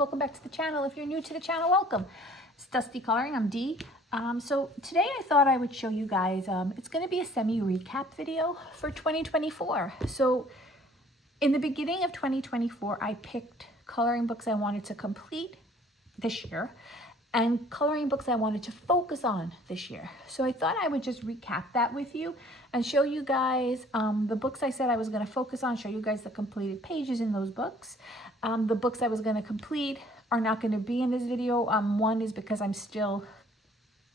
welcome back to the channel. If you're new to the channel, welcome. It's Dusty Coloring, I'm Dee. So today I thought I would show you guys, it's going to be a semi-recap video for 2024. So in the beginning of 2024, I picked coloring books I wanted to complete this year and coloring books I wanted to focus on this year. So I thought I would just recap that with you and show you guys the books I said I was going to focus on, show you guys the completed pages in those books. The books I was going to complete are not going to be in this video. One is because I'm still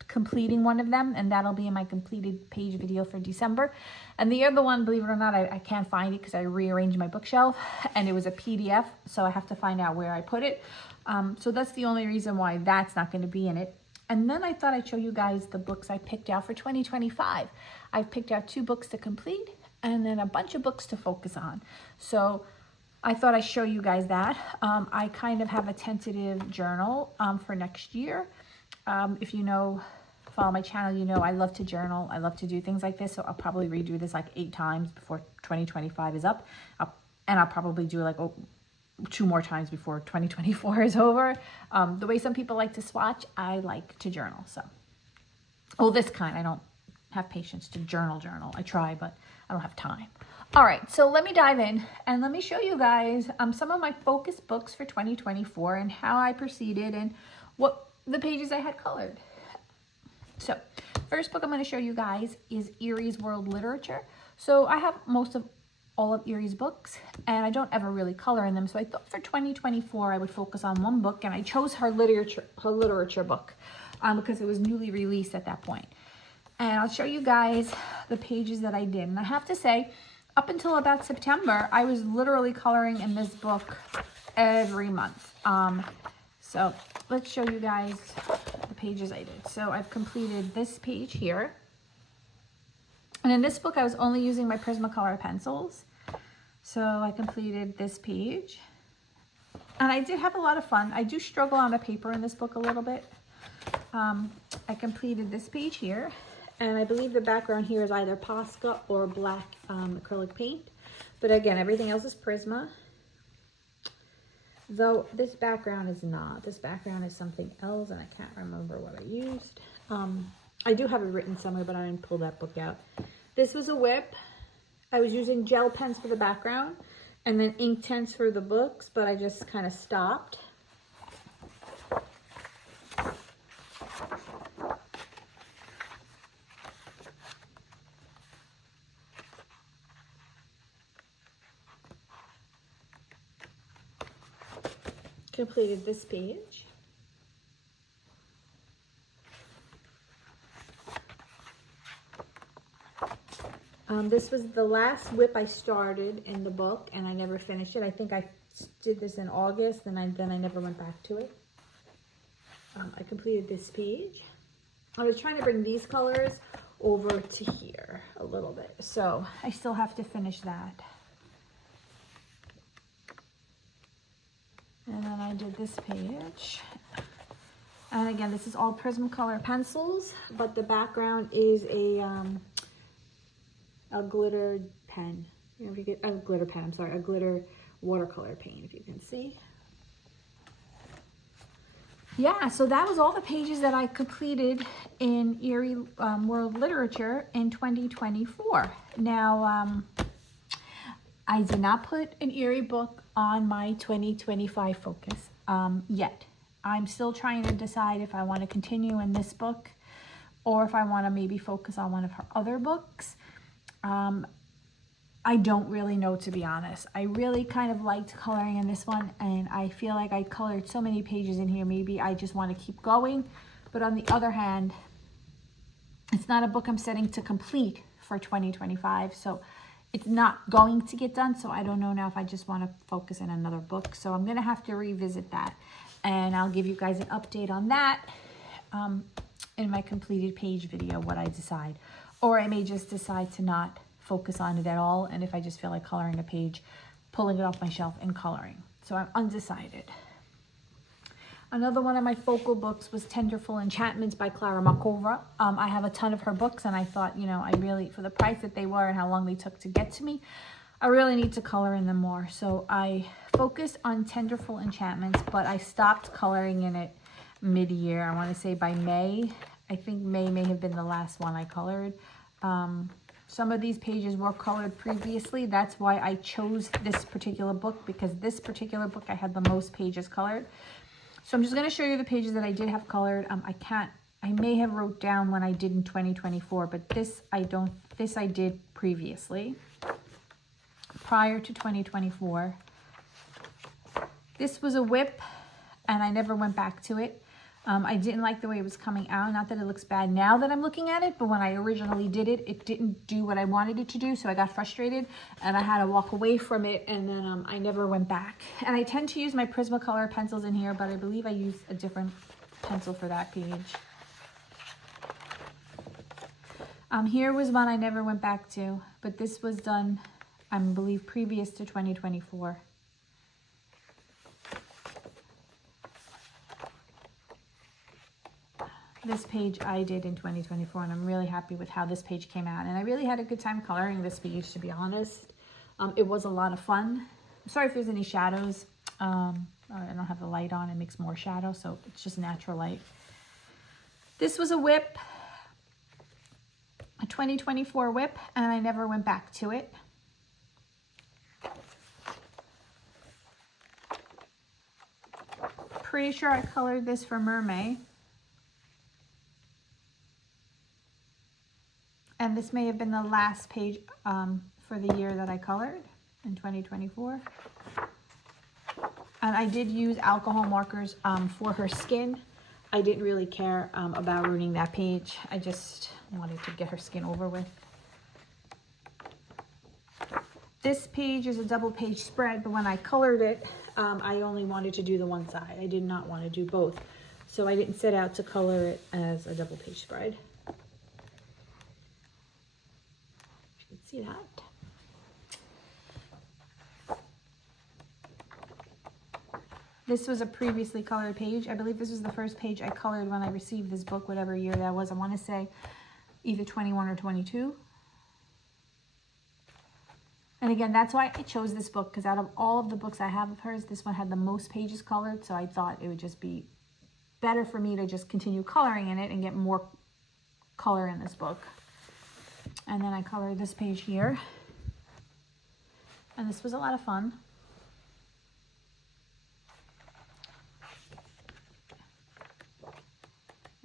completing one of them, and that'll be in my completed page video for December. And the other one, believe it or not, I can't find it because I rearranged my bookshelf and it was a PDF, so I have to find out where I put it. So that's the only reason why that's not going to be in it. And then I thought I'd show you guys the books I picked out for 2025. I've picked out 2 books to complete and then a bunch of books to focus on. So I thought I'd show you guys that. I kind of have a tentative journal for next year. If you know, follow my channel, you know I love to journal. I love to do things like this. So I'll probably redo this like 8 times before 2025 is up. And I'll probably do like 2 more times before 2024 is over. The way some people like to swatch, I like to journal. So, this kind, I don't have patience to journal. I try, but I don't have time. All right, so let me dive in and let me show you guys some of my focus books for 2024 and how I proceeded and what the pages I had colored. So first book I'm going to show you guys is Eriy's World Literature. So I have all of Eriy's books and I don't ever really color in them. So I thought for 2024 I would focus on one book, and I chose her literature book because it was newly released at that point. And I'll show you guys the pages that I did. And I have to say, up until about September, I was literally coloring in this book every month. So let's show you guys the pages I did. So I've completed this page here. And in this book, I was only using my Prismacolor pencils. So I completed this page. And I did have a lot of fun. I do struggle on the paper in this book a little bit. I completed this page here. And I believe the background here is either Posca or black acrylic paint. But again, everything else is Prisma. Though this background is not. This background is something else, and I can't remember what I used. I do have it written somewhere, but I didn't pull that book out. This was a whip. I was using gel pens for the background and then ink tints for the books, but I just kind of stopped. Completed this page. This was the last whip I started in the book, and I never finished it. I think I did this in August, and then I never went back to it. I completed this page. I was trying to bring these colors over to here a little bit, so I still have to finish that. And then I did this page. And again, this is all Prismacolor pencils, but the background is a glitter pen. You know, if you get a glitter pen, I'm sorry, a glitter watercolor paint, if you can see. Yeah, so that was all the pages that I completed in Eriy World Literature in 2024. Now, I did not put an Eriy book on my 2025 focus yet. I'm still trying to decide if I want to continue in this book or if I want to maybe focus on one of her other books. I don't really know, to be honest. I really kind of liked coloring in this one, and I feel like I colored so many pages in here. Maybe I just want to keep going. But on the other hand, it's not a book I'm setting to complete for 2025. So it's not going to get done, so I don't know now if I just want to focus in another book. So I'm going to have to revisit that, and I'll give you guys an update on that in my completed page video, what I decide. Or I may just decide to not focus on it at all, and if I just feel like coloring a page, pulling it off my shelf and coloring. So I'm undecided. Another one of my focal books was Tenderful Enchantments by Clara Markova. I have a ton of her books, and I thought, you know, I really, for the price that they were and how long they took to get to me, I really need to color in them more. So I focused on Tenderful enchantments, but I stopped coloring in it mid-year. I want to say by May. I think May may have been the last one I colored. Some of these pages were colored previously. That's why I chose this particular book, because this particular book I had the most pages colored. So I'm just going to show you the pages that I did have colored. I may have wrote down when I did in 2024, but this I did previously, prior to 2024. This was a whip, and I never went back to it. I didn't like the way it was coming out. Not that it looks bad now that I'm looking at it, but when I originally did it, it didn't do what I wanted it to do, so I got frustrated, and I had to walk away from it, and then I never went back. And I tend to use my Prismacolor pencils in here, but I believe I used a different pencil for that page. Here was one I never went back to, but this was done, I believe, previous to 2024. This page I did in 2024, and I'm really happy with how this page came out. And I really had a good time coloring this page, to be honest. It was a lot of fun. I'm sorry if there's any shadows. I don't have the light on. It makes more shadow, so it's just natural light. This was a whip, a 2024 whip, and I never went back to it. Pretty sure I colored this for Mermaid. And this may have been the last page for the year that I colored in 2024. And I did use alcohol markers for her skin. I didn't really care about ruining that page. I just wanted to get her skin over with. This page is a double page spread, but when I colored it, I only wanted to do the one side. I did not want to do both. So I didn't set out to color it as a double page spread. See that? This was a previously colored page. I believe this was the first page I colored when I received this book, whatever year that was. I want to say either 21 or 22. And again, that's why I chose this book, because out of all of the books I have of hers, this one had the most pages colored. So I thought it would just be better for me to just continue coloring in it and get more color in this book. And then I colored this page here. And this was a lot of fun.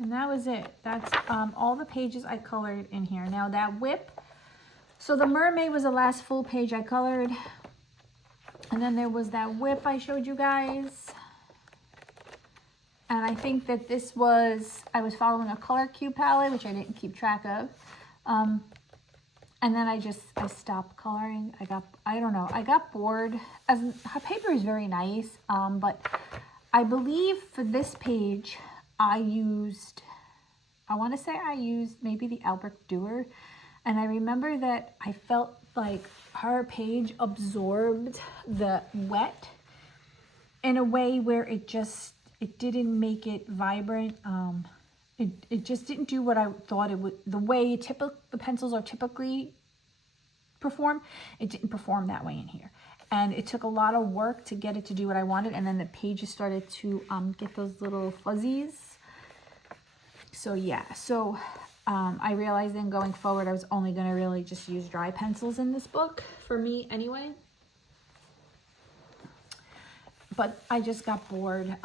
And that was it. That's all the pages I colored in here. Now that whip, so the Mermaid was the last full page I colored. And then there was that whip I showed you guys. And I think that this was, I was following a color cue palette, which I didn't keep track of. And then I stopped coloring. I don't know, I got bored. Her paper is very nice, but I believe for this page, I want to say I used maybe the Albert Durer. And I remember that I felt like her page absorbed the wet in a way where it didn't make it vibrant. It just didn't do what I thought it would, the way the pencils are typically perform. It didn't perform that way in here. And it took a lot of work to get it to do what I wanted. And then the pages started to get those little fuzzies. So yeah, I realized then going forward, I was only going to really just use dry pencils in this book, for me anyway. But I just got bored.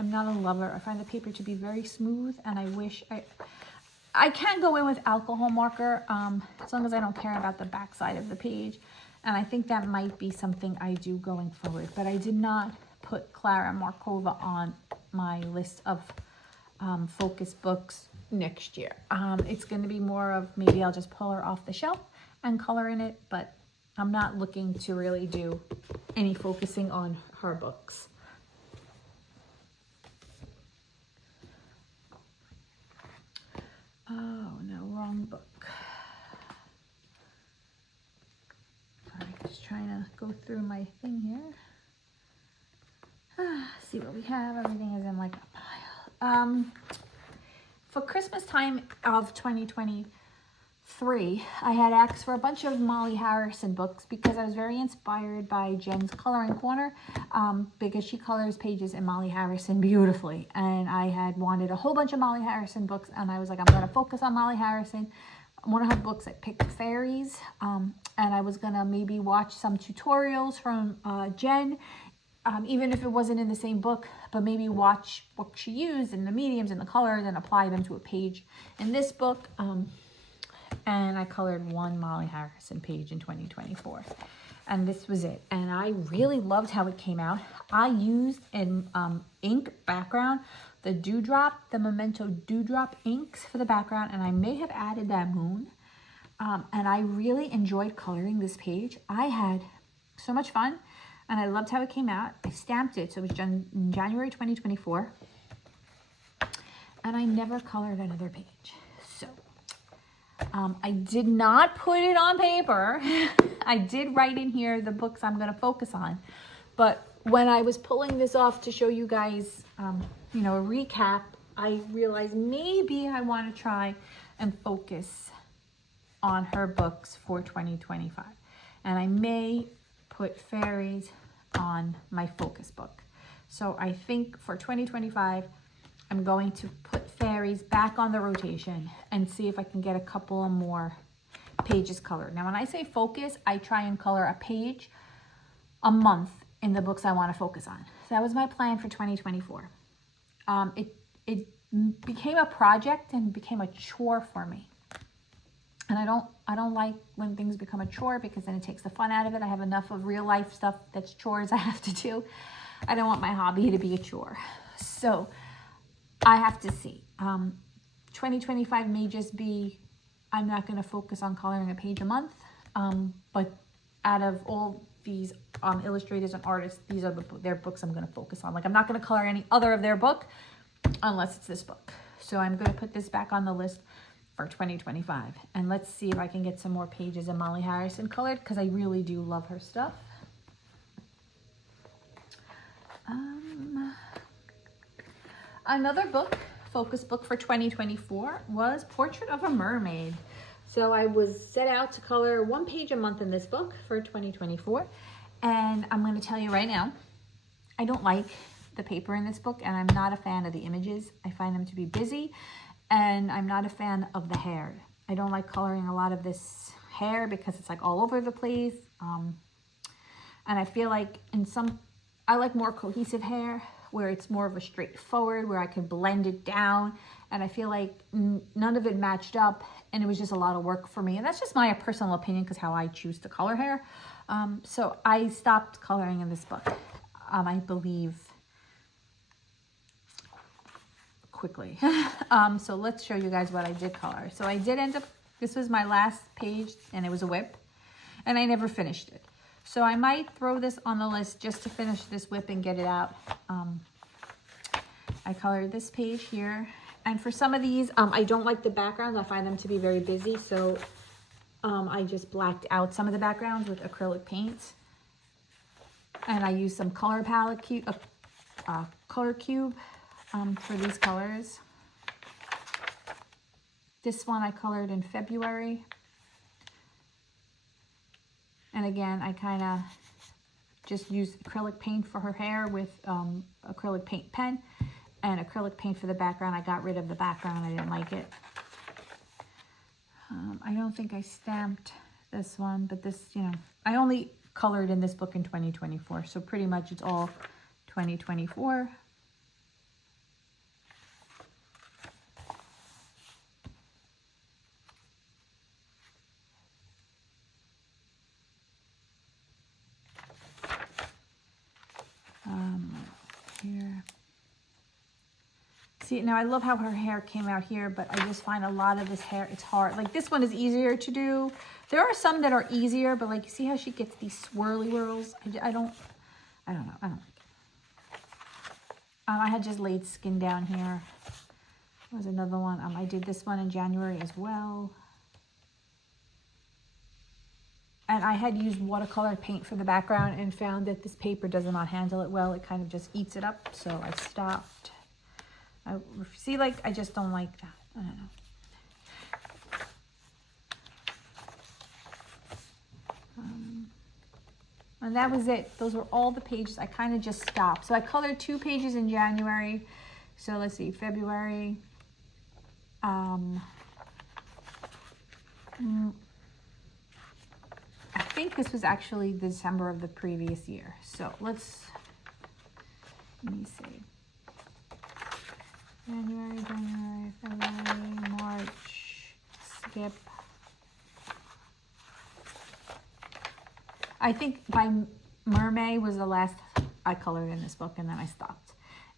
I'm not a lover. I find the paper to be very smooth, and I wish I can go in with alcohol marker as long as I don't care about the back side of the page. And I think that might be something I do going forward. But I did not put Clara Markova on my list of focus books next year. It's going to be more of maybe I'll just pull her off the shelf and color in it, but I'm not looking to really do any focusing on her books. Oh no, wrong book. Sorry, just trying to go through my thing here. See what we have. Everything is in like a pile. For Christmas time of 2024, 3, I had asked for a bunch of Molly Harrison books because I was very inspired by Jen's Coloring Corner, because she colors pages in Molly Harrison beautifully. And I had wanted a whole bunch of Molly Harrison books, and I was like, I'm going to focus on Molly Harrison. One of her books, I picked Fairies, and I was going to maybe watch some tutorials from Jen, even if it wasn't in the same book, but maybe watch what she used and the mediums and the colors and apply them to a page in this book. And I colored one Molly Harrison page in 2024. And this was it. And I really loved how it came out. I used an ink background, the Dewdrop, the Memento Dewdrop inks for the background. And I may have added that moon. And I really enjoyed coloring this page. I had so much fun. And I loved how it came out. I stamped it. So it was done in January 2024. And I never colored another page. So I did not put it on paper. I did write in here the books I'm going to focus on. But when I was pulling this off to show you guys, you know, a recap, I realized maybe I want to try and focus on her books for 2025. And I may put Fairies on my focus book. So I think for 2025, I'm going to put Fairies back on the rotation and see if I can get a couple more pages colored. Now, when I say focus, I try and color a page a month in the books I want to focus on. So that was my plan for 2024. It became a project and became a chore for me. And I don't like when things become a chore, because then it takes the fun out of it. I have enough of real life stuff that's chores I have to do. I don't want my hobby to be a chore. So I have to see. 2025 may just be, I'm not going to focus on coloring a page a month. But out of all these illustrators and artists, these are their books I'm going to focus on. Like, I'm not going to color any other of their book unless it's this book. So I'm going to put this back on the list for 2025. And let's see if I can get some more pages of Molly Harrison colored, because I really do love her stuff. Another book, focus book for 2024, was Portrait of a Mermaid. So I was set out to color one page a month in this book for 2024. And I'm going to tell you right now, I don't like the paper in this book, and I'm not a fan of the images. I find them to be busy, and I'm not a fan of the hair. I don't like coloring a lot of this hair because it's like all over the place. And I feel like I like more cohesive hair, where it's more of a straightforward, where I can blend it down. And I feel like none of it matched up, and it was just a lot of work for me. And that's just my personal opinion, because how I choose to color hair. So I stopped coloring in this book, I believe, quickly. So let's show you guys what I did color. So I did end up, this was my last page, and it was a whip, and I never finished it. So I might throw this on the list just to finish this whip and get it out. I colored this page here. And for some of these, I don't like the backgrounds. I find them to be very busy. So I just blacked out some of the backgrounds with acrylic paint. And I used some color palette color cube for these colors. This one I colored in February. And again, I kind of just used acrylic paint for her hair with acrylic paint pen and acrylic paint for the background. I got rid of the background. I didn't like it. I don't think I stamped this one, but this, you know, I only colored in this book in 2024. So pretty much it's all 2024. Here. See, now I love how her hair came out here, but I just find a lot of this hair, it's hard. Like, this one is easier to do. There are some that are easier, but like, you see how she gets these swirly whirls? I don't know. I don't like it. I had just laid skin down here. There was another one. I did this one in January as well. And I had used watercolor paint for the background and found that this paper does not handle it well. It kind of just eats it up, so I stopped. See, like, I just don't like that. I don't know. And that was it. Those were all the pages. I kind of just stopped. So I colored 2 pages in January. So let's see, February. I think this was actually December of the previous year. So let me see. January, February, March, skip. I think by Mermaid was the last I colored in this book, and then I stopped.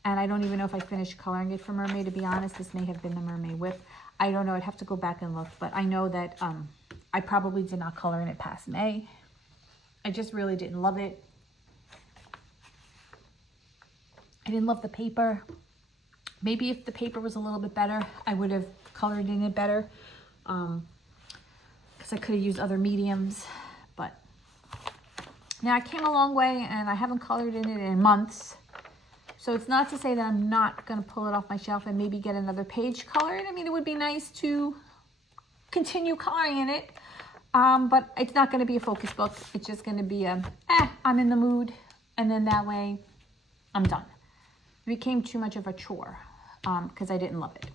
And I don't even know if I finished coloring it for Mermaid, to be honest. This may have been the Mermaid Whip. I don't know. I'd have to go back and look. But I know that I probably did not color in it past May. I just really didn't love it. I didn't love the paper. Maybe if the paper was a little bit better, I would have colored in it better. Because I could have used other mediums. But now I came a long way, and I haven't colored in it in months. So it's not to say that I'm not going to pull it off my shelf and maybe get another page colored. I mean, it would be nice to continue coloring in it. But it's not going to be a focus book. It's just going to be I'm in the mood. And then that way, I'm done. It became too much of a chore because I didn't love it.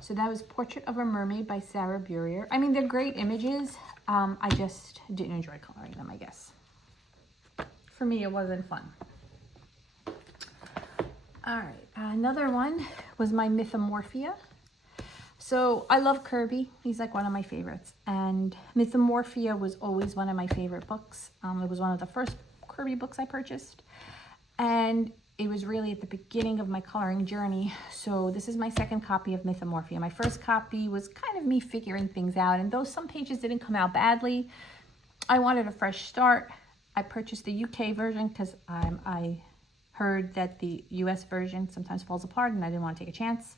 So that was Portrait of a Mermaid by Sarah Burier. I mean, they're great images. I just didn't enjoy coloring them, I guess. For me, it wasn't fun. All right, another one was my Mythomorphia. So I love Kirby. He's like one of my favorites. And Mythomorphia was always one of my favorite books. It was one of the first Kirby books I purchased. And it was really at the beginning of my coloring journey. So this is my second copy of Mythomorphia. My first copy was kind of me figuring things out. And though some pages didn't come out badly, I wanted a fresh start. I purchased the UK version because I heard that the US version sometimes falls apart and I didn't want to take a chance.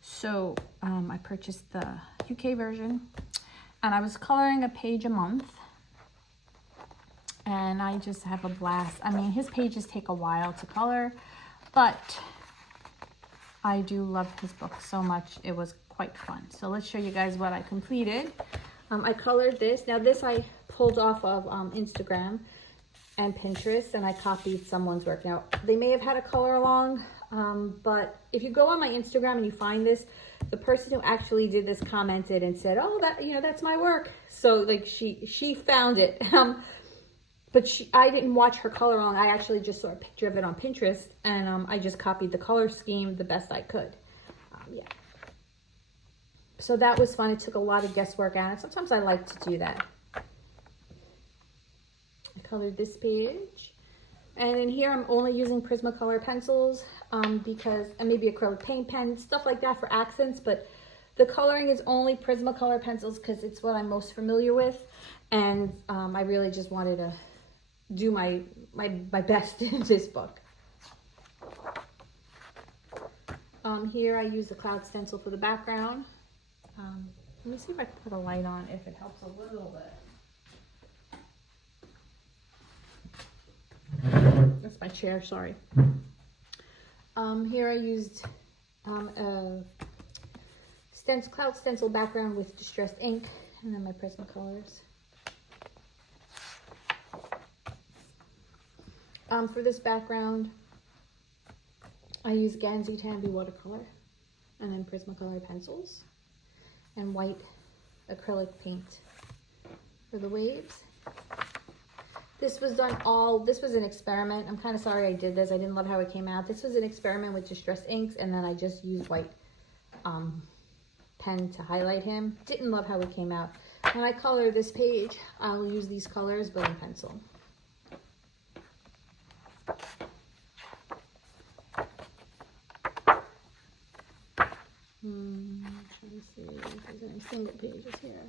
So I purchased the UK version and I was coloring a page a month and I just have a blast. I mean, his pages take a while to color, but I do love his book so much. It was quite fun. So let's show you guys what I completed. I colored this. Now this I pulled off of Instagram and Pinterest, and I copied someone's work. Now, they may have had a color along, but if you go on my Instagram and you find this, the person who actually did this commented and said, oh, that's my work. So, like, she found it. But I didn't watch her color along. I actually just saw a picture of it on Pinterest, and I just copied the color scheme the best I could. Yeah. So that was fun. It took a lot of guesswork out. Sometimes I like to do that. I colored this page, and in here I'm only using Prismacolor pencils because, and maybe acrylic paint pen, stuff like that for accents, but the coloring is only Prismacolor pencils because it's what I'm most familiar with, and I really just wanted to do my best in this book. Here I use the cloud stencil for the background. Let me see if I can put a light on, if it helps a little bit. That's my chair, sorry. Here I used a cloud stencil background with distressed ink, and then my Prismacolors. For this background, I use Gansey Tanby watercolor, and then Prismacolor pencils, and white acrylic paint for the waves. This was an experiment. I'm kind of sorry I did this. I didn't love how it came out. This was an experiment with distressed inks, and then I just used white pen to highlight him. Didn't love how it came out. When I color this page, I'll use these colors, but in pencil. Trying to see if there's any single pages here.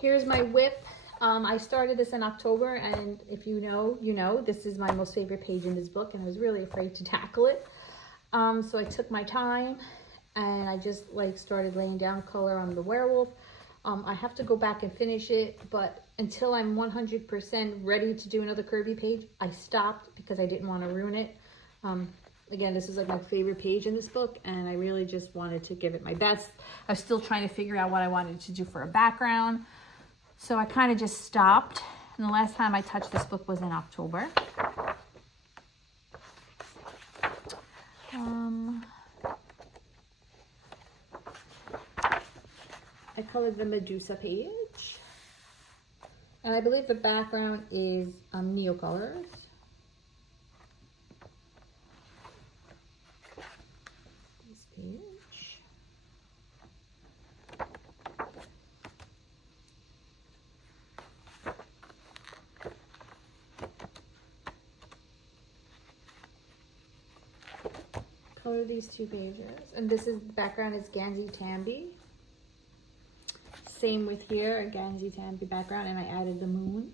Here's my whip. I started this in October, and if you know, you know, this is my most favorite page in this book, and I was really afraid to tackle it. So I took my time, and I just started laying down color on the werewolf. I have to go back and finish it, but until I'm 100% ready to do another Kirby page, I stopped because I didn't want to ruin it. Again, this is like my favorite page in this book, and I really just wanted to give it my best. I was still trying to figure out what I wanted to do for a background. So I kind of just stopped, And the last time I touched this book was in October. I colored the Medusa page. And I believe the background is Neo colors. This page. Color these two pages. And this is, the background is Gansey Tambi. Same with here, a Gansey Tambi background, and I added the moon.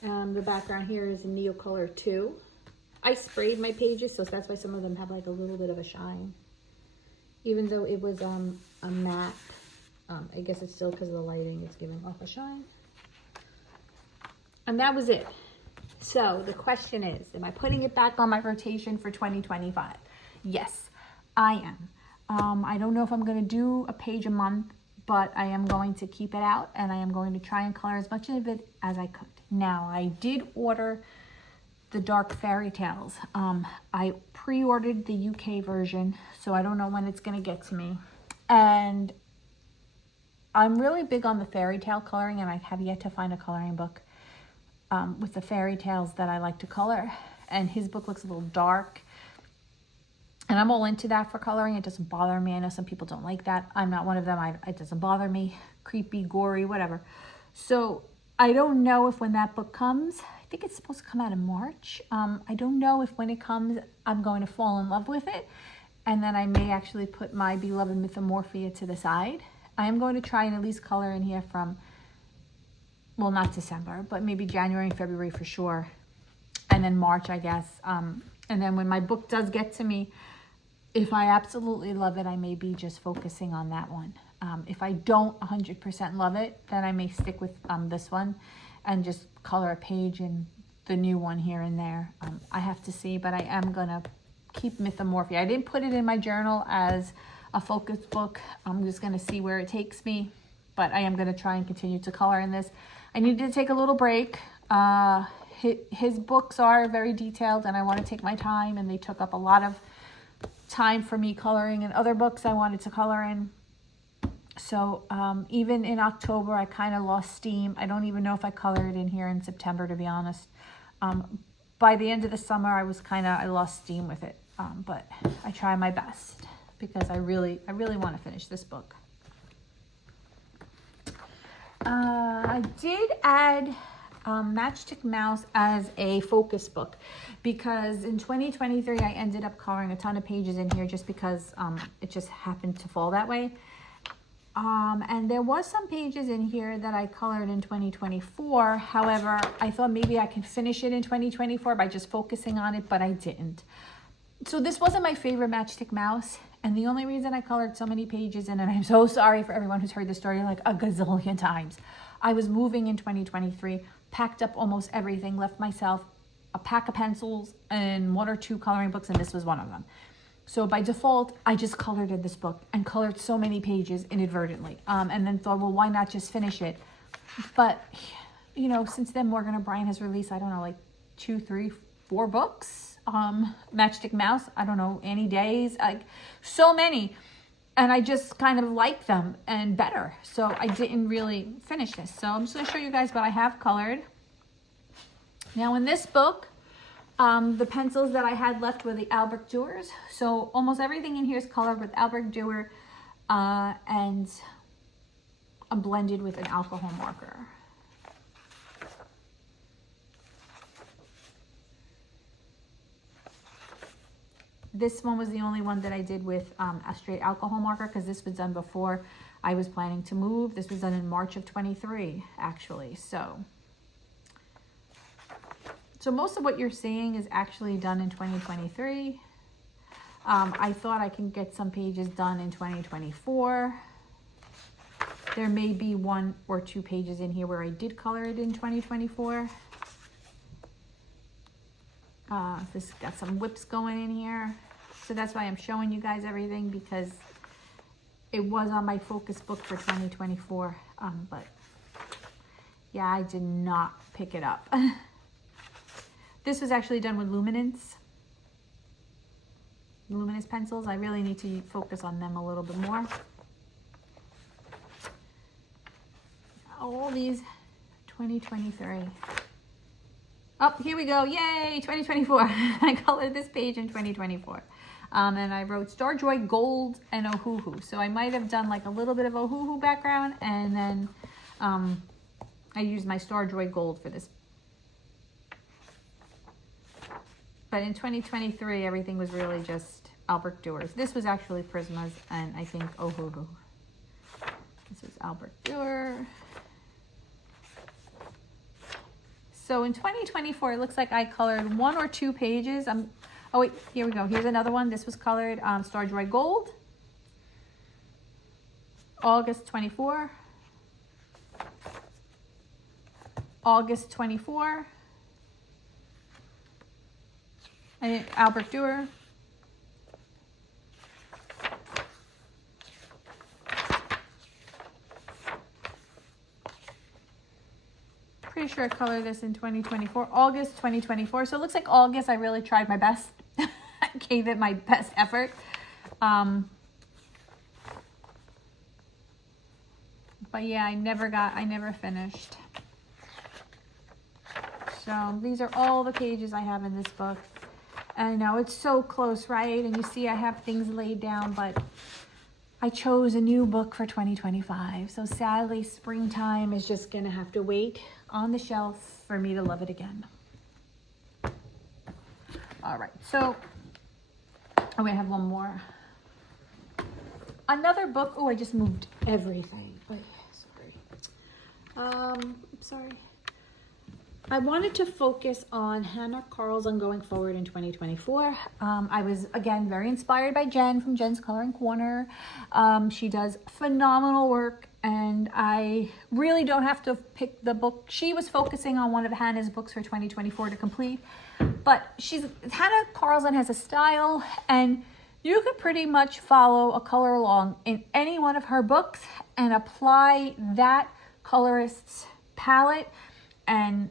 The background here is a Neo color 2. I sprayed my pages, so that's why some of them have like a little bit of a shine. Even though it was a matte, I guess it's still because of the lighting, it's giving off a shine. And that was it. So the question is, am I putting it back on my rotation for 2025? Yes, I am. I don't know if I'm going to do a page a month, but I am going to keep it out, and I am going to try and color as much of it as I could. Now, I did order the Dark Fairy Tales. I pre-ordered the UK version, so I don't know when it's going to get to me. And I'm really big on the fairy tale coloring, and I have yet to find a coloring book with the fairy tales that I like to color. And his book looks a little dark, and I'm all into that for coloring. It doesn't bother me. I know some people don't like that. I'm not one of them. It doesn't bother me. Creepy, gory, whatever. So I don't know if when that book comes, I think it's supposed to come out in March. I don't know if when it comes, I'm going to fall in love with it. And then I may actually put my beloved Mythomorphia to the side. I am going to try and at least color in here from, well, not December, but maybe January and February for sure. And then March, I guess. And then when my book does get to me, if I absolutely love it, I may be just focusing on that one. If I don't 100% love it, then I may stick with this one and just color a page in the new one here and there. I have to see, but I am going to keep Mythomorphia. I didn't put it in my journal as a focus book. I'm just going to see where it takes me, but I am going to try and continue to color in this. I needed to take a little break. His books are very detailed, and I want to take my time, and they took up a lot of time for me coloring in other books I wanted to color in. So even in October, I kind of lost steam. I don't even know if I colored in here in September, to be honest. By the end of the summer, I lost steam with it. But I try my best because I really want to finish this book. I did add Matchstick Mouse as a focus book because in 2023 I ended up coloring a ton of pages in here just because it just happened to fall that way. And there was some pages in here that I colored in 2024. However, I thought maybe I could finish it in 2024 by just focusing on it, but I didn't. So this wasn't my favorite Matchstick Mouse. And the only reason I colored so many pages in it, and I'm so sorry for everyone who's heard the story like a gazillion times. I was moving in 2023, packed up almost everything, left myself a pack of pencils and 1 or 2 coloring books, and this was one of them. So by default, I just colored in this book and colored so many pages inadvertently. And then thought, well, why not just finish it? But, you know, since then, Morgan O'Brien has released, I don't know, like 2, 3, 4 books. Matchstick Mouse, I don't know, Any Days, like so many. And I just kind of like them and better. So I didn't really finish this. So I'm just going to show you guys what I have colored. Now in this book, the pencils that I had left were the Albrecht Dewars. So almost everything in here is colored with Albrecht Durer and I'm blended with an alcohol marker. This one was the only one that I did with a straight alcohol marker because this was done before I was planning to move. This was done in March of 23, actually. So most of what you're seeing is actually done in 2023. I thought I can get some pages done in 2024. There may be 1 or 2 pages in here where I did color it in 2024. This got some whips going in here. So that's why I'm showing you guys everything, because it was on my focus book for 2024, but yeah, I did not pick it up. This was actually done with luminance pencils. I really need to focus on them a little bit more. All these 2023. Oh, here we go. Yay, 2024. I colored this page in 2024. And I wrote Starjoy Gold and Ohuhu. So I might have done like a little bit of Ohuhu background, and then I used my Starjoy Gold for this. But in 2023, everything was really just Albrecht Dürer. This was actually Prisma's, and I think Ohuhu. This is Albrecht Dürer. So in 2024, it looks like I colored 1 or 2 pages. Oh wait, here we go. Here's another one. This was colored Starjoy Gold. August 24. August 24. Albrecht Dürer. Pretty sure I colored this in 2024, August 2024. So it looks like August, I really tried my best. I gave it my best effort. But yeah, I never finished. So these are all the pages I have in this book. And I know it's so close, right? And you see I have things laid down, but I chose a new book for 2025. So sadly, springtime is just gonna have to wait on the shelf for me to love it again. All right, so I'm gonna have one more. Another book. Oh, I just moved everything. Wait, sorry. I wanted to focus on Hannah Carlson going forward in 2024. I was, again, very inspired by Jen from Jen's Coloring Corner. She does phenomenal work, and I really don't have to pick the book. She was focusing on one of Hannah's books for 2024 to complete, but Hannah Carlson has a style, and you could pretty much follow a color along in any one of her books and apply that colorist's palette and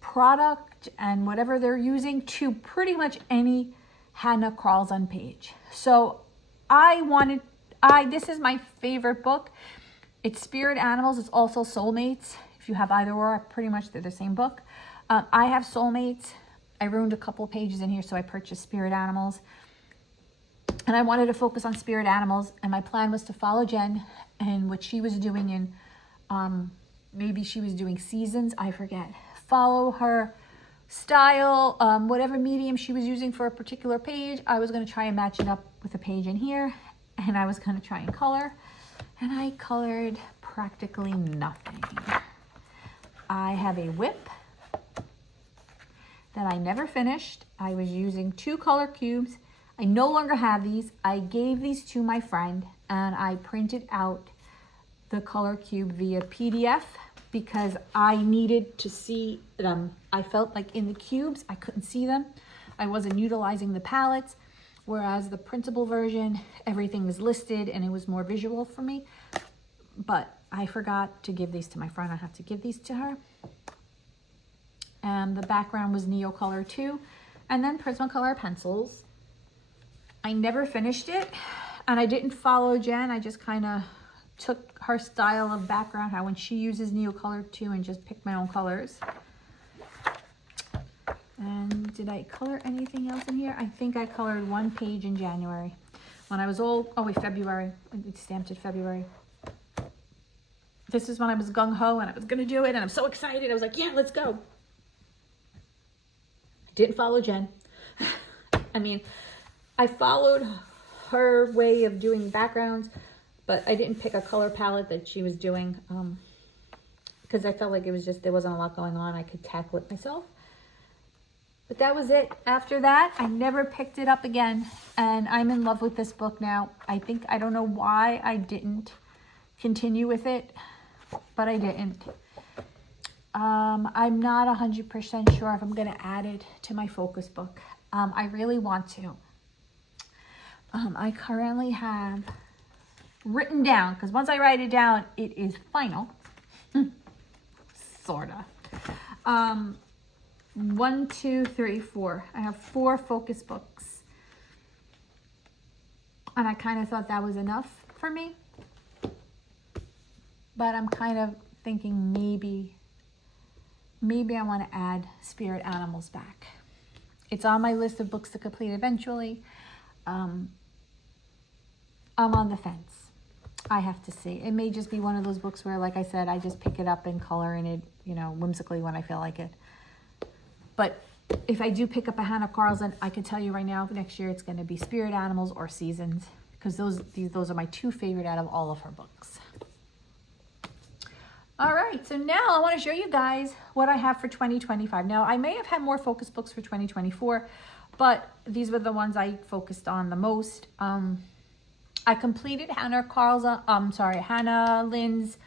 product and whatever they're using to pretty much any Hannah Carlson page. So this is my favorite book. It's Spirit Animals. It's also Soulmates. If you have either or, pretty much they're the same book. I have Soulmates. I ruined a couple pages in here, so I purchased Spirit Animals. And I wanted to focus on Spirit Animals, and my plan was to follow Jen and what she was doing in, maybe she was doing seasons, I forget. Follow her style, whatever medium she was using for a particular page. I was going to try and match it up with a page in here, and I was going to try and color, and I colored practically nothing. I have a whip that I never finished. I was using 2 color cubes. I no longer have these. I gave these to my friend, and I printed out the color cube via PDF because I needed to see them. I felt like in the cubes, I couldn't see them. I wasn't utilizing the palettes, whereas the printable version, everything is listed and it was more visual for me. But I forgot to give these to my friend. I have to give these to her. And the background was Neocolor 2, and then Prismacolor pencils. I never finished it, and I didn't follow Jen. I just kind of took her style of background, how when she uses Neocolor 2, and just picked my own colors. And did I color anything else in here? I think I colored 1 page in January. When I was February. It stamped it February. This is when I was gung-ho and I was gonna do it, and I'm so excited. I was like, yeah, let's go. I didn't follow Jen. I mean, I followed her way of doing backgrounds, but I didn't pick a color palette that she was doing because I felt like there wasn't a lot going on. I could tackle it myself. But that was it. After that, I never picked it up again, and I'm in love with this book now. I don't know why I didn't continue with it, but I didn't. I'm not 100% sure if I'm going to add it to my focus book. I really want to. I currently have written down, because once I write it down, it is final. Sorta. 1, 2, 3, 4. I have 4 focus books. And I kind of thought that was enough for me. But I'm kind of thinking maybe I want to add spirit animals back. It's on my list of books to complete eventually. I'm on the fence. I have to see. It may just be one of those books where, like I said, I just pick it up and color in it, you know, whimsically when I feel like it. But if I do pick up a Hannah Carlson, I can tell you right now, next year it's going to be spirit animals or seasons, because those are my 2 favorite out of all of her books. All right, so now I want to show you guys what I have for 2025. Now, I may have had more focus books for 2024, but these were the ones I focused on the most. I completed Hannah Lynn's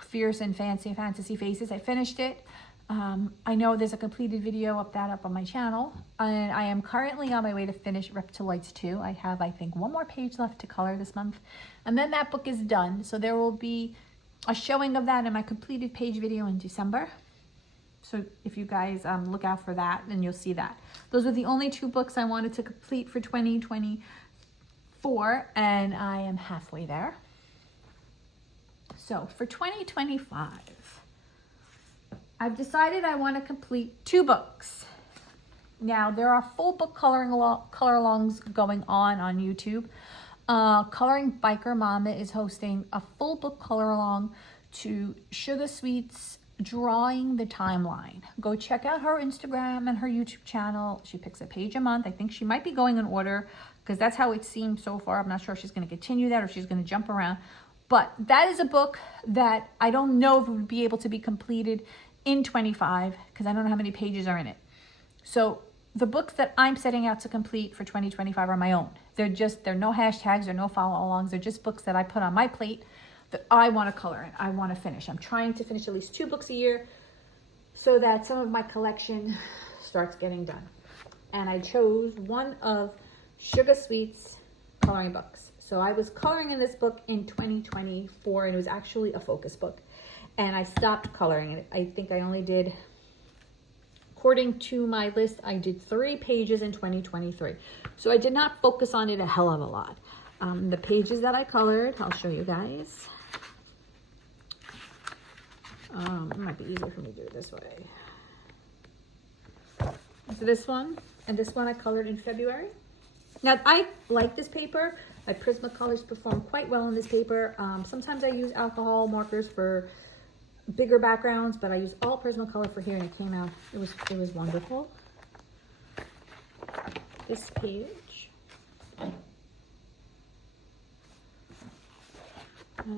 Fierce and Fantasy Faces. I finished it. I know there's a completed video up on my channel, and I am currently on my way to finish Reptiloids 2. I have, I think, 1 more page left to color this month, and then that book is done. So there will be a showing of that in my completed page video in December. So if you guys look out for that, then you'll see that. Those were the only 2 books I wanted to complete for 2024, and I am halfway there. So for 2025, I've decided I want to complete 2 books. Now, there are full book color alongs going on YouTube. Coloring Biker Mama is hosting a full book color along to Sugar Sweet's Drawing the Timeline. Go check out her Instagram and her YouTube channel. She picks a page a month. I think she might be going in order, because that's how it seems so far. I'm not sure if she's going to continue that or if she's going to jump around. But that is a book that I don't know if it would be able to be completed in 25, because I don't know how many pages are in it. So the books that I'm setting out to complete for 2025 are my own. They're no hashtags, they're no follow-alongs. They're just books that I put on my plate that I want to color and I want to finish. I'm trying to finish at least 2 books a year so that some of my collection starts getting done. And I chose one of Sugar Sweet's coloring books. So I was coloring in this book in 2024, and it was actually a focus book. And I stopped coloring it. I think I only did, according to my list, I did 3 pages in 2023. So I did not focus on it a hell of a lot. The pages that I colored, I'll show you guys. It might be easier for me to do it this way. So this one and this one I colored in February. Now, I like this paper. My Prismacolors perform quite well in this paper. Sometimes I use alcohol markers for bigger backgrounds, but I use all Prismacolor for here, and it came out, it was wonderful. This page, and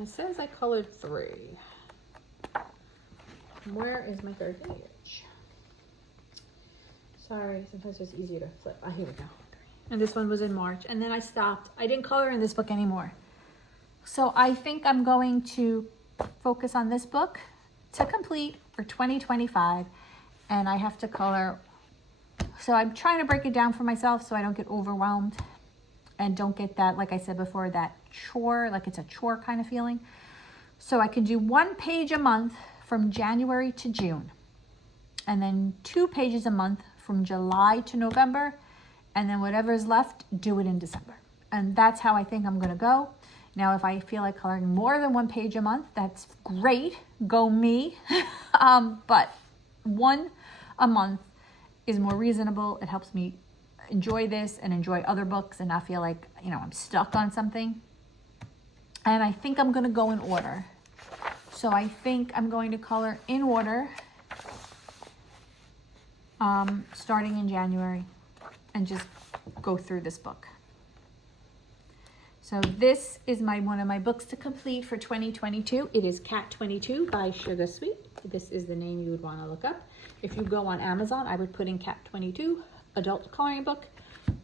it says I colored 3. Where is my 3rd page? Sorry, sometimes it's easier to flip. Here we go. And this one was in March, and then I stopped. I didn't color in this book anymore. So I think I'm going to focus on this book to complete for 2025, and I have to color. So I'm trying to break it down for myself so I don't get overwhelmed and don't get that, like I said before, that chore, like it's a chore kind of feeling. So I can do 1 page a month from January to June, and then 2 pages a month from July to November, and then whatever is left, do it in December. And that's how I think I'm gonna go. Now, if I feel like coloring more than 1 page a month, that's great, go me. But 1 a month is more reasonable. It helps me enjoy this and enjoy other books and not feel like, you know, I'm stuck on something. And I think I'm gonna go in order. So I think I'm going to color in order, starting in January, and just go through this book. So this is one of my books to complete for 2022. It is Cat 22 by Sugar Sweet. This is the name you would want to look up. If you go on Amazon, I would put in Cat 22 adult coloring book,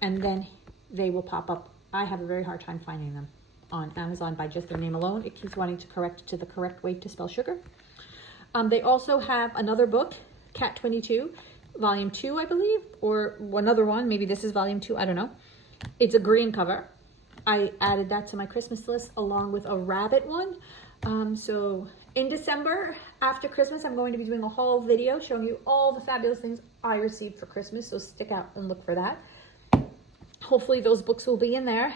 and then they will pop up. I have a very hard time finding them on Amazon by just their name alone. It keeps wanting to correct to the correct way to spell sugar. They also have another book, Cat 22, volume 2, I believe, or another one. Maybe this is volume 2, I don't know. It's a green cover. I added that to my Christmas list along with a rabbit one. So in December, after Christmas, I'm going to be doing a haul video showing you all the fabulous things I received for Christmas. So stick out and look for that. Hopefully those books will be in there.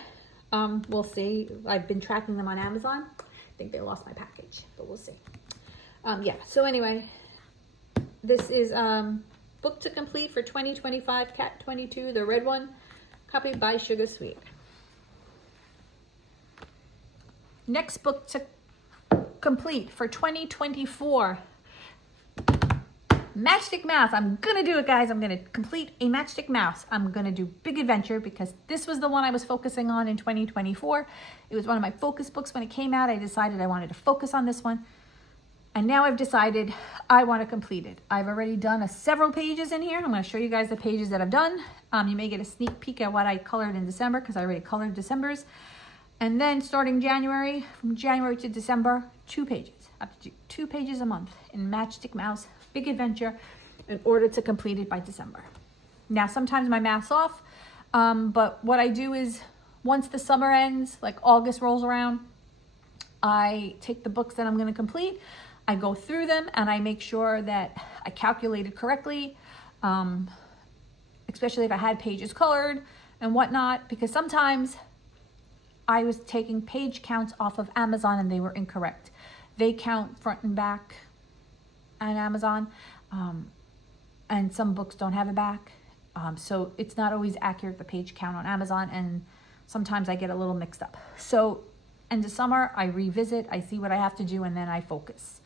We'll see. I've been tracking them on Amazon. I think they lost my package, but we'll see. Yeah, so anyway, this is book to complete for 2025, Cat 22, the red one, copied by Sugar Sweet. Next book to complete for 2024, Matchstick Mouse. I'm gonna do it, guys. I'm gonna complete a Matchstick Mouse. I'm gonna do Big Adventure because this was the one I was focusing on in 2024. It was one of my focus books when it came out. I decided I wanted to focus on this one. And now I've decided I want to complete it. I've already done several pages in here. I'm going to show you guys the pages that I've done. You may get a sneak peek at what I colored in December because I already colored December's. And then starting January, from January to December, 2 pages. I have to do 2 pages a month in Matchstick Mouse Big Adventure in order to complete it by December. Now, sometimes my math's off, but what I do is once the summer ends, like August rolls around, I take the books that I'm going to complete, I go through them and I make sure that I calculated correctly, especially if I had pages colored and whatnot, because sometimes I was taking page counts off of Amazon and they were incorrect. They count front and back on Amazon, and some books don't have a back. So it's not always accurate, the page count on Amazon, and sometimes I get a little mixed up. So in the summer, I revisit, I see what I have to do, and then I focus.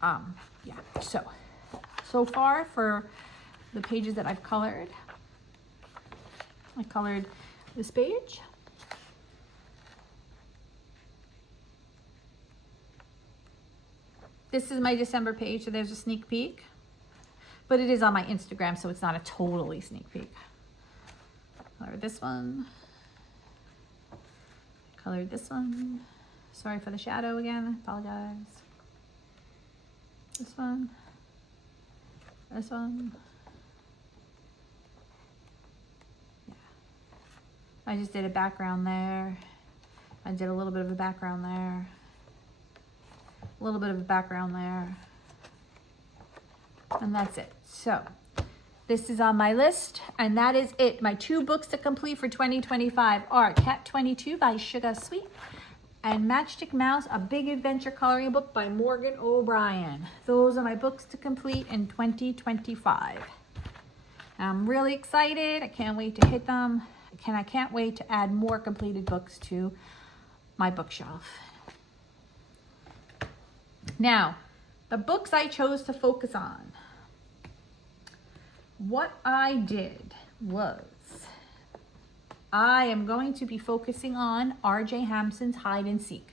Yeah, so far for the pages that I've colored, I colored this page. This is my December page, so there's a sneak peek, but it is on my Instagram, so it's not a totally sneak peek. Colored this one, colored this one. Sorry for the shadow again, I apologize. This one, this one. Yeah. I just did a background there. I did a little bit of a background there. A little bit of a background there. And that's it. So this is on my list, and that is it. My 2 books to complete for 2025 are Cat 22 by Sugar Sweet and Matchstick Mouse, a Big Adventure coloring book by Morgan O'Brien. Those are my books to complete in 2025. I'm really excited. I can't wait to hit them. I can't wait to add more completed books to my bookshelf. Now, the books I chose to focus on. What I did was I am going to be focusing on R.J. Hampson's Hide and Seek.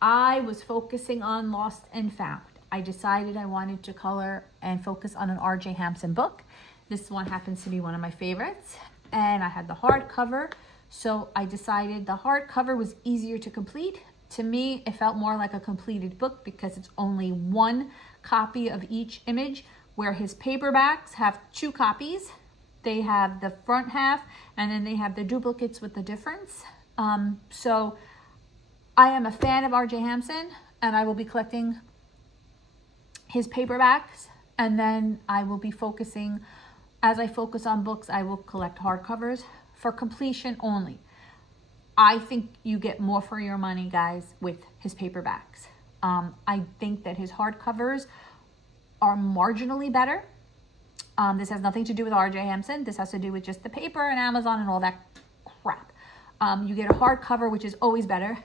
I was focusing on Lost and Found. I decided I wanted to color and focus on an R.J. Hampson book. This one happens to be one of my favorites. And I had the hardcover, so I decided the hardcover was easier to complete. To me, it felt more like a completed book because it's only 1 copy of each image, where his paperbacks have 2 copies. They have the front half, and then they have the duplicates with the difference. So I am a fan of R.J. Hampson, and I will be collecting his paperbacks, and then I will be focusing, as I focus on books, I will collect hardcovers for completion only. I think you get more for your money, guys, with his paperbacks. I think that his hardcovers are marginally better. This has nothing to do with R.J. Hampson. This has to do with just the paper and Amazon and all that crap. You get a hardcover, which is always better.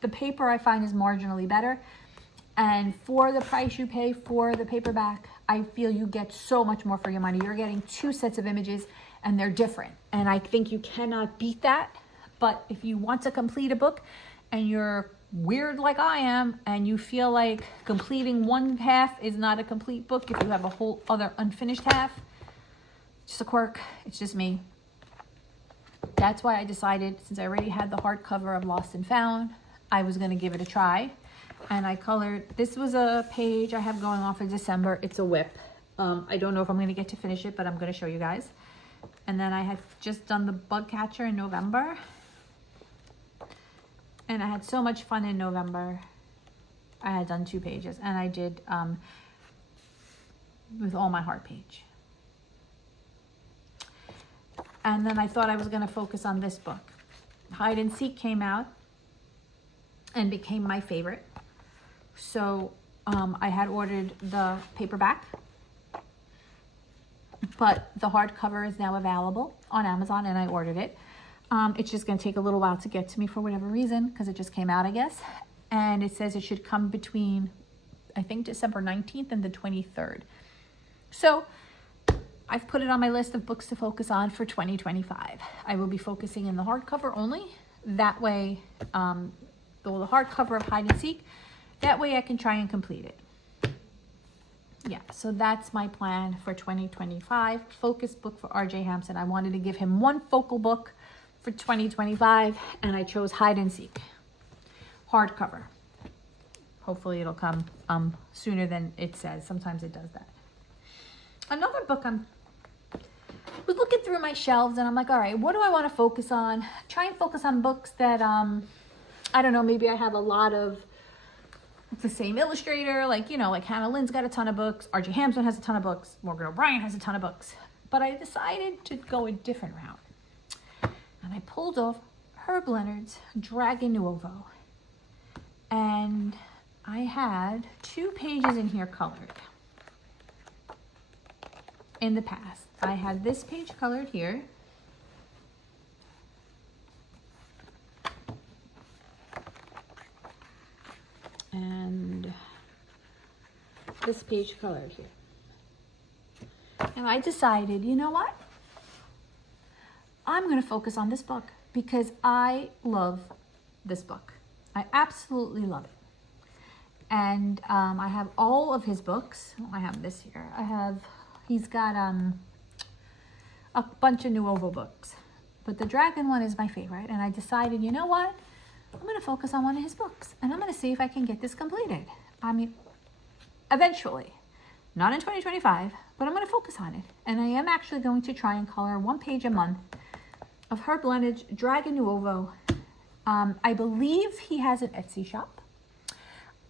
The paper I find is marginally better. And for the price you pay for the paperback, I feel you get so much more for your money. You're getting 2 sets of images and they're different. And I think you cannot beat that. But if you want to complete a book and you're weird like I am and you feel like completing 1 half is not a complete book if you have a whole other unfinished half, just a quirk, it's just me. That's why I decided, since I already had the hardcover of Lost and Found, I was going to give it a try. And I colored, this was a page I have going on for December. It's a whip. I don't know if I'm going to get to finish it, but I'm going to show you guys. And then I had just done the bug catcher in November. And I had so much fun in November. I had done 2 pages, and I did with all my heart page. And then I thought I was going to focus on this book. Hide and Seek came out and became my favorite. So I had ordered the paperback, but the hardcover is now available on Amazon, and I ordered it. It's just going to take a little while to get to me for whatever reason, because it just came out, I guess. And it says it should come between, I think, December 19th and the 23rd. So I've put it on my list of books to focus on for 2025. I will be focusing in the hardcover only. That way, the hardcover of Hide and Seek, that way I can try and complete it. Yeah, so that's my plan for 2025. Focus book for RJ Hampson. I wanted to give him one focal book for 2025, and I chose Hide and Seek. Hardcover. Hopefully it'll come sooner than it says. Sometimes it does that. Another book I was looking through my shelves, and I'm like, all right, what do I want to focus on? Try and focus on books that, I don't know, maybe I have a lot of the same illustrator, like, you know, like Hannah Lynn's got a ton of books, RJ Hampson has a ton of books, Morgan O'Brien has a ton of books. But I decided to go a different route. And I pulled off Herb Leonard's Dragon Nouveau. And I had 2 pages in here colored. In the past, I had this page colored here. And this page colored here. And I decided, you know what? I'm going to focus on this book because I love this book. I absolutely love it. And I have all of his books. I have this here. He's got a bunch of nouveau books. But the dragon one is my favorite. And I decided, you know what? I'm going to focus on one of his books. And I'm going to see if I can get this completed. I mean, eventually. Not in 2025, but I'm going to focus on it. And I am actually going to try and color 1 page a month of Herb Leonard's Dragon Nouveau. I believe he has an Etsy shop.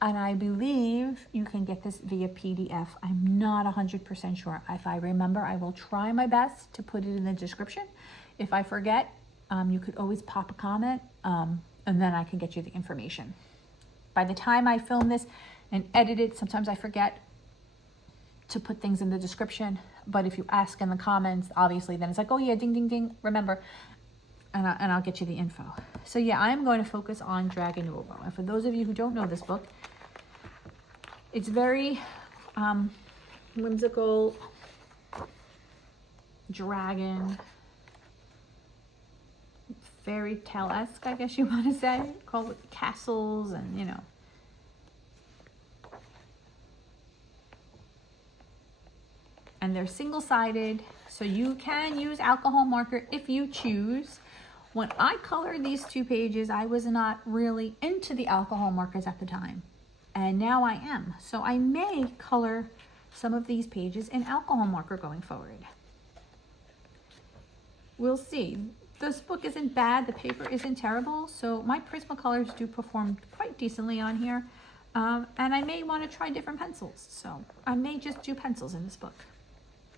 And I believe you can get this via PDF. I'm not 100% sure. If I remember, I will try my best to put it in the description. If I forget, you could always pop a comment, and then I can get you the information. By the time I film this and edit it, sometimes I forget to put things in the description. But if you ask in the comments, obviously, then it's like, oh yeah, ding, ding, ding, remember. And I'll get you the info. So yeah, I'm going to focus on Dragon Nouveau. And for those of you who don't know this book, it's very whimsical, dragon, fairy tale-esque, I guess you want to say. Called with castles and, you know. And they're single-sided, so you can use alcohol marker if you choose. When I colored these 2 pages, I was not really into the alcohol markers at the time. And now I am. So I may color some of these pages in alcohol marker going forward. We'll see. This book isn't bad. The paper isn't terrible. So my Prismacolors do perform quite decently on here. And I may want to try different pencils. So I may just do pencils in this book.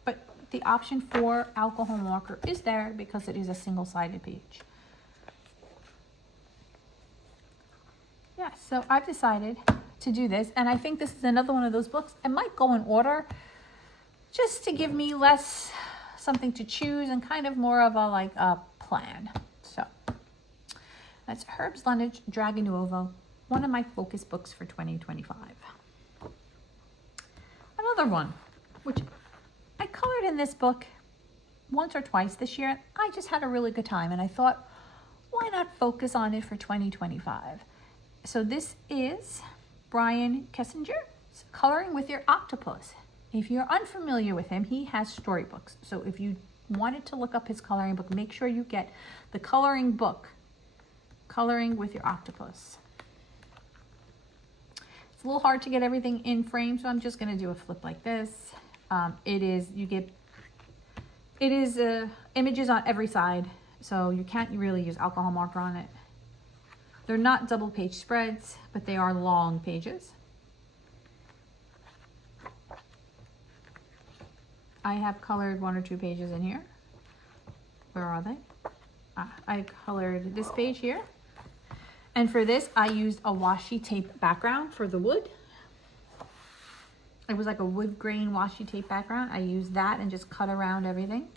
But the option for alcohol marker is there because it is a single-sided page. Yeah, so I've decided to do this, and I think this is another one of those books. I might go in order just to give me less something to choose and kind of more of a plan. So that's Herb Leonard's Dragon Nouveau, one of my focus books for 2025. Another one, which I colored in this book once or twice this year. I just had a really good time, and I thought, why not focus on it for 2025? So this is Brian Kessinger's Coloring with Your Octopus. If you're unfamiliar with him, he has storybooks. So if you wanted to look up his coloring book, make sure you get the coloring book, Coloring with Your Octopus. It's a little hard to get everything in frame, so I'm just going to do a flip like this. It is images on every side, so you can't really use alcohol marker on it. They're not double page spreads, but they are long pages. I have colored 1 or 2 pages in here. Where are they? I colored this page here. And for this, I used a washi tape background for the wood. It was like a wood grain washi tape background. I used that and just cut around everything.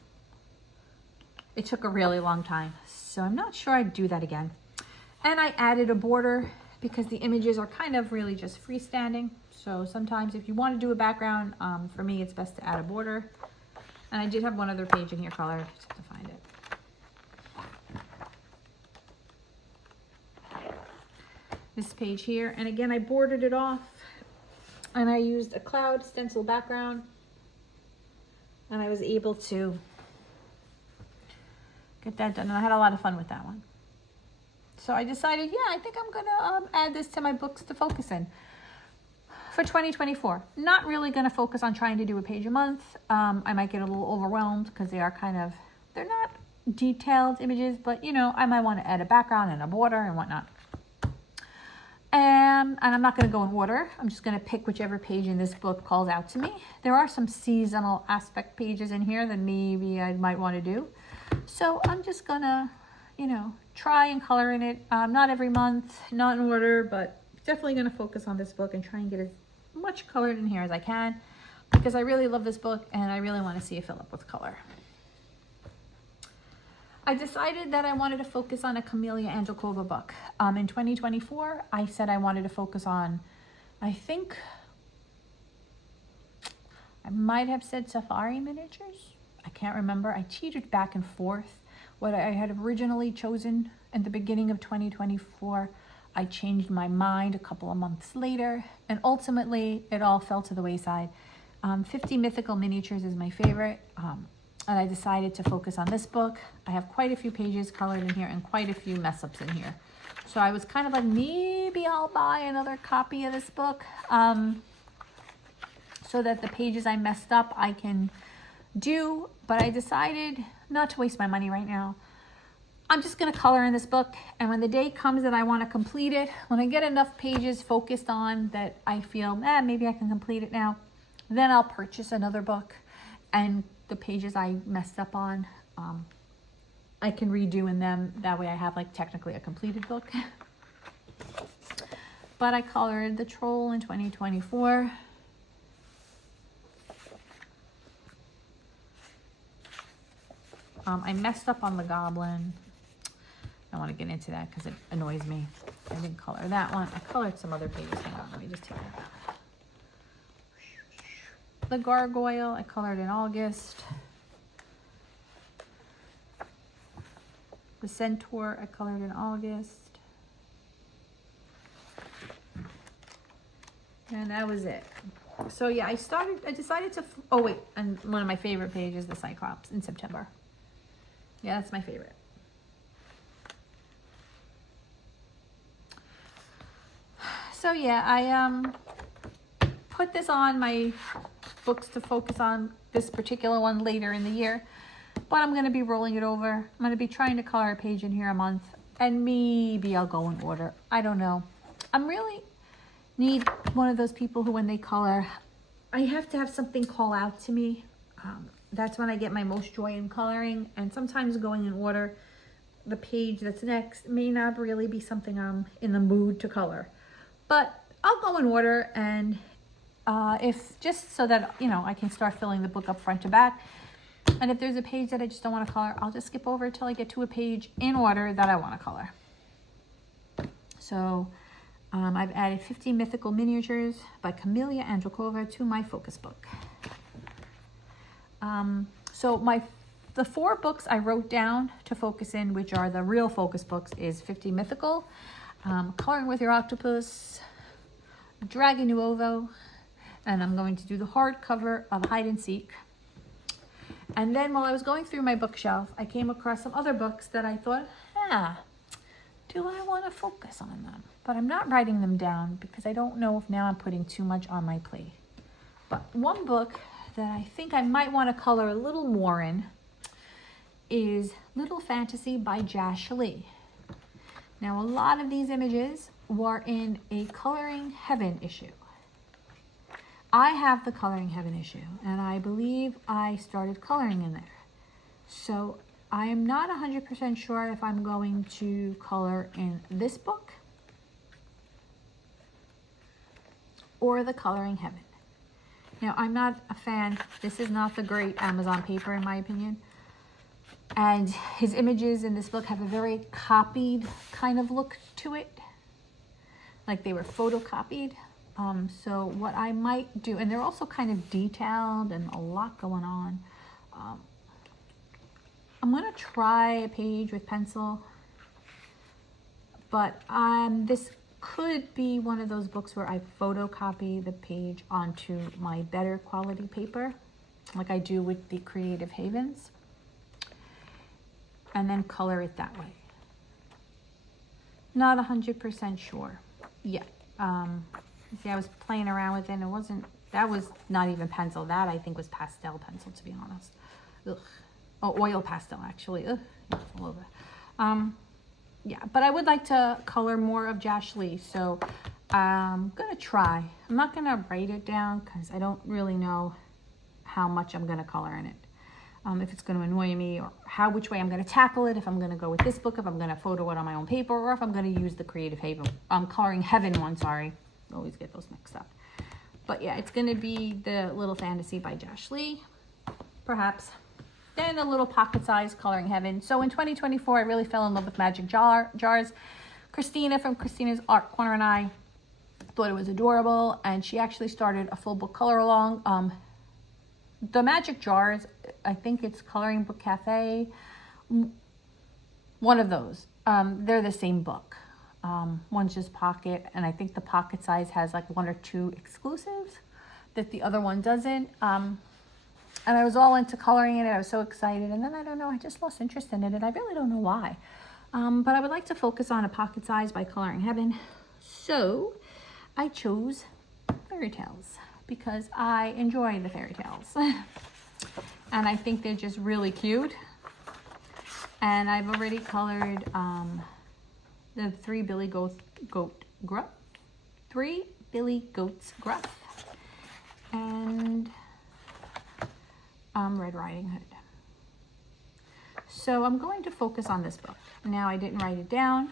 It took a really long time, so I'm not sure I'd do that again. And I added a border because the images are kind of really just freestanding. So sometimes if you want to do a background, for me, it's best to add a border. And I did have one other page in here colored, just have to find it. This page here, and again, I bordered it off and I used a cloud stencil background, and I was able to get that done, and I had a lot of fun with that one. So I decided, yeah, I think I'm gonna add this to my books to focus in for 2024. Not really gonna focus on trying to do a page a month. I might get a little overwhelmed because they are they're not detailed images, but you know, I might want to add a background and a border and whatnot. And I'm not going to go in order. I'm just going to pick whichever page in this book calls out to me. There are some seasonal aspect pages in here that maybe I might want to do. So I'm just going to, you know, try and color in it. Not every month, not in order, but definitely going to focus on this book and try and get as much colored in here as I can, because I really love this book and I really want to see it fill up with color. I decided that I wanted to focus on a Camellia Angelkova book. In 2024, I said I wanted to focus on, I think, I might have said safari miniatures. I can't remember. I teetered back and forth. What I had originally chosen in the beginning of 2024, I changed my mind a couple of months later, and ultimately it all fell to the wayside. 50 Mythical miniatures is my favorite. And I decided to focus on this book. I have quite a few pages colored in here and quite a few mess ups in here. So I was kind of like, maybe I'll buy another copy of this book so that the pages I messed up I can do. But I decided not to waste my money right now. I'm just gonna color in this book, and when the day comes that I wanna complete it, when I get enough pages focused on that I feel, maybe I can complete it now, then I'll purchase another book, and the pages I messed up on, I can redo in them. That way I have like technically a completed book. But I colored the troll in 2024. I messed up on the goblin. I want to get into that because it annoys me. I didn't color that one. I colored some other pages. Hang on, let me just take that out. The gargoyle I colored in August. The centaur I colored in August. And that was it. So yeah, I decided to, oh wait, and one of my favorite pages, the Cyclops in September. Yeah, that's my favorite. So yeah, I put this on my books to focus on, this particular one later in the year, but I'm going to be rolling it over. I'm going to be trying to color a page in here a month, and maybe I'll go in order. I don't know. I'm really need one of those people who, when they color, I have to have something call out to me. That's when I get my most joy in coloring, and sometimes going in order, the page that's next may not really be something I'm in the mood to color. But I'll go in order, and if just so that, you know, I can start filling the book up front to back. And if there's a page that I just don't want to color, I'll just skip over until I get to a page in order that I want to color. So I've added 50 Mythical miniatures by Camellia Angelkova to my focus book. So the 4 books I wrote down to focus in, which are the real focus books, is 50 Mythical, Coloring with Your Octopus, Dragon Nouveau, and I'm going to do the hardcover of Hide and Seek. And then while I was going through my bookshelf, I came across some other books that I thought, do I want to focus on them? But I'm not writing them down because I don't know if now I'm putting too much on my plate. But one book that I think I might want to color a little more in is Little Fantasy by Jash Lee. Now, a lot of these images were in a Coloring Heaven issue. I have the Coloring Heaven issue, and I believe I started coloring in there. So I am not 100% sure if I'm going to color in this book or the Coloring Heaven. Now, I'm not a fan. This is not the great Amazon paper, in my opinion. And his images in this book have a very copied kind of look to it, like they were photocopied. So what I might do, and they're also kind of detailed and a lot going on. I'm gonna try a page with pencil, but this could be one of those books where I photocopy the page onto my better quality paper, like I do with the Creative Havens, and then color it that way. Not 100% sure yet. See, I was playing around with it, and it wasn't, that was not even pencil. That I think was pastel pencil, to be honest. Ugh. Oh, oil pastel, actually. Ugh, it's all over. Yeah, but I would like to color more of Josh Lee, so I'm gonna try. I'm not gonna write it down because I don't really know how much I'm gonna color in it. If it's gonna annoy me, or which way I'm gonna tackle it, if I'm gonna go with this book, if I'm gonna photo it on my own paper, or if I'm gonna use the Creative Haven, Coloring Heaven one, sorry. Always get those mixed up. But yeah, it's gonna be the Little Fantasy by Josh Lee, perhaps. Then a little pocket-sized Coloring Heaven. So in 2024, I really fell in love with magic jars. Christina from Christina's Art Corner and I thought it was adorable, and she actually started a full book color along. The magic jars, I think it's Coloring Book Cafe, one of those. They're the same book. One's just pocket, and I think the pocket size has like 1 or 2 exclusives that the other one doesn't. And I was all into coloring it. I was so excited. And then I don't know, I just lost interest in it. And I really don't know why. But I would like to focus on a pocket size by Coloring Heaven. So I chose fairy tales because I enjoy the fairy tales. And I think they're just really cute. And I've already colored the 3 Billy Goats Gruff. And Red Riding Hood. So I'm going to focus on this book. Now, I didn't write it down,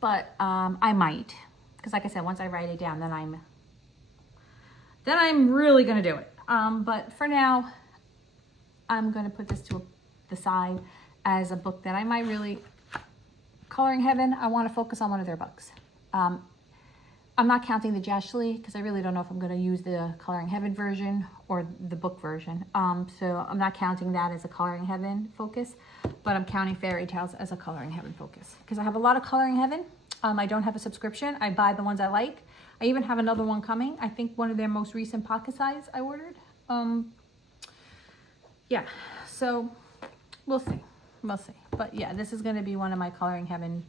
but I might, because like I said, once I write it down, then I'm really going to do it. But for now, I'm going to put this to the side as a book that I might really, Coloring Heaven, I want to focus on one of their books. I'm not counting the Josh Lee because I really don't know if I'm going to use the Coloring Heaven version or the book version. So I'm not counting that as a Coloring Heaven focus, but I'm counting fairy tales as a Coloring Heaven focus because I have a lot of Coloring Heaven. I don't have a subscription. I buy the ones I like. I even have another one coming. I think one of their most recent pocket size I ordered. Yeah, so we'll see. We'll see. But yeah, this is going to be one of my Coloring Heaven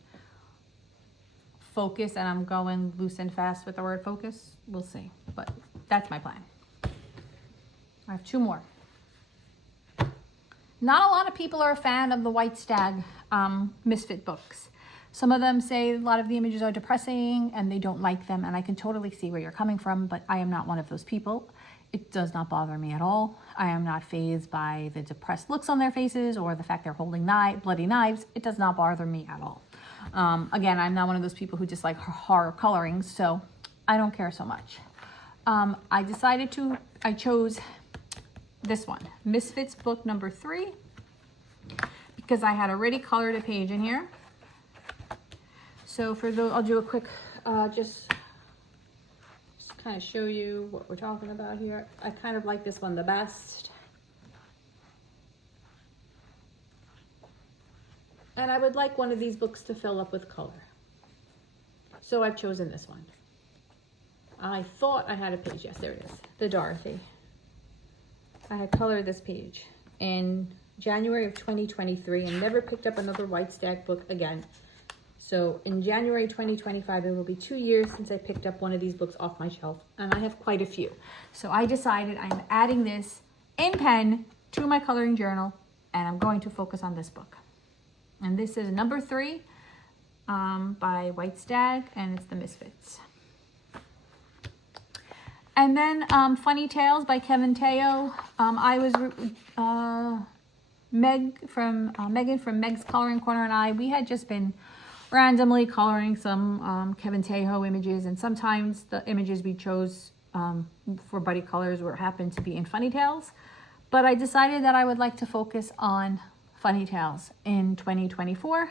focus, and I'm going loose and fast with the word focus. We'll see, but that's my plan. I have 2 more. Not a lot of people are a fan of the White Stag Misfit books. Some of them say a lot of the images are depressing and they don't like them, and I can totally see where you're coming from, but I am not one of those people. It does not bother me at all. I am not fazed by the depressed looks on their faces or the fact they're holding bloody knives. It does not bother me at all. Again, I'm not one of those people who just like horror coloring, so I don't care so much. I chose this one, Misfits book number 3, because I had already colored a page in here. So for those, I'll do a quick, just kind of show you what we're talking about here. I kind of like this one the best. And I would like one of these books to fill up with color. So I've chosen this one. I thought I had a page. Yes, there it is. The Dorothy. I had colored this page in January of 2023 and never picked up another White Stag book again. So in January 2025, it will be 2 years since I picked up one of these books off my shelf. And I have quite a few. So I decided I'm adding this in pen to my coloring journal, and I'm going to focus on this book. And this is number 3 by White Stag, and it's the Misfits. And then Funny Tales by Kevin Teo. I was Megan from Meg's Coloring Corner and I, we had just been randomly coloring some Kevin Teo images, and sometimes the images we chose for buddy colors happened to be in Funny Tales. But I decided that I would like to focus on Funny Tales in 2024.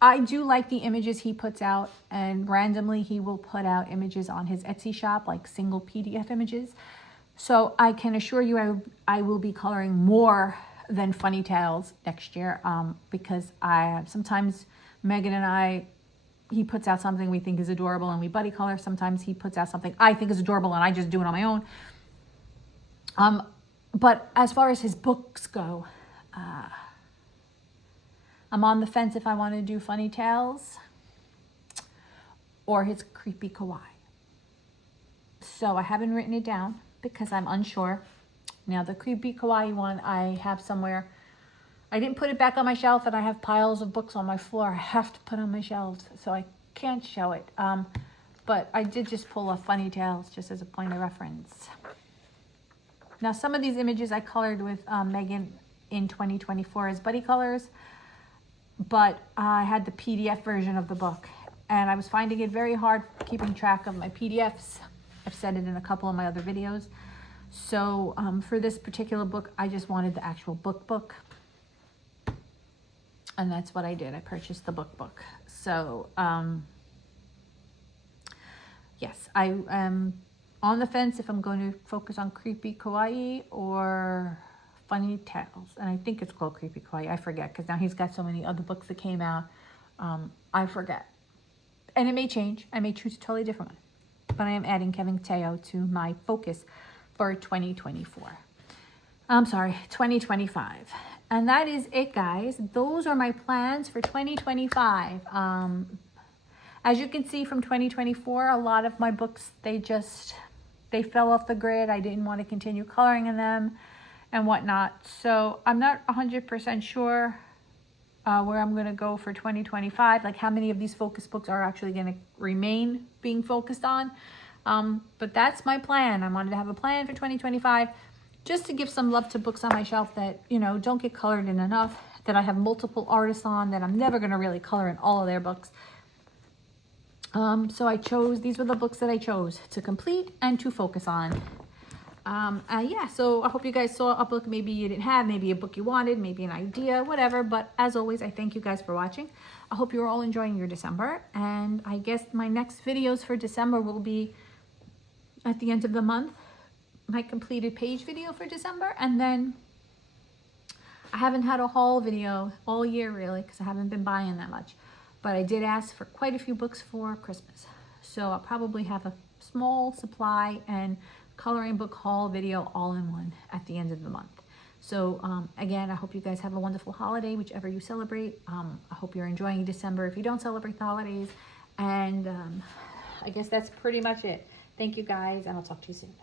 I do like the images he puts out, and randomly he will put out images on his Etsy shop, like single PDF images. So I can assure you I will be coloring more than Funny Tales next year, because sometimes Megan and he puts out something we think is adorable and we buddy color. Sometimes he puts out something I think is adorable and I just do it on my own. But as far as his books go, I'm on the fence if I want to do Funny Tales or his Creepy Kawaii. So I haven't written it down because I'm unsure. Now the Creepy Kawaii one I have somewhere. I didn't put it back on my shelf, and I have piles of books on my floor I have to put on my shelves, so I can't show it. But I did just pull a Funny Tales just as a point of reference. Now some of these images I colored with Megan in 2024 as buddy colors, but I had the PDF version of the book, and I was finding it very hard keeping track of my PDFs. I've said it in a couple of my other videos. So for this particular book, I just wanted the actual book. And that's what I did. I purchased the book. So yes, I am on the fence if I'm going to focus on Creepy Kawaii or Funny Tales. And I think it's called Creepy Kawaii. I forget, because now he's got so many other books that came out. I forget. And it may change. I may choose a totally different one. But I am adding Kevin Teo to my focus for 2024. I'm sorry, 2025. And that is it, guys. Those are my plans for 2025. As you can see from 2024, a lot of my books, they fell off the grid. I didn't want to continue coloring in them and whatnot. So I'm not 100% sure where I'm going to go for 2025, like how many of these focus books are actually going to remain being focused on. But that's my plan. I wanted to have a plan for 2025, just to give some love to books on my shelf that, don't get colored in enough, that I have multiple artists on, that I'm never going to really color in all of their books. So these were the books that I chose to complete and to focus on. Yeah, so I hope you guys saw a book maybe you didn't have, maybe a book you wanted, maybe an idea, whatever. But as always, I thank you guys for watching. I hope you're all enjoying your December. And I guess my next videos for December will be at the end of the month, my completed page video for December. And then I haven't had a haul video all year, really, because I haven't been buying that much. But I did ask for quite a few books for Christmas. So I'll probably have a small supply and coloring book haul video all in one at the end of the month. So again, I hope you guys have a wonderful holiday, whichever you celebrate. I hope you're enjoying December if you don't celebrate the holidays. And I guess that's pretty much it. Thank you guys, and I'll talk to you soon.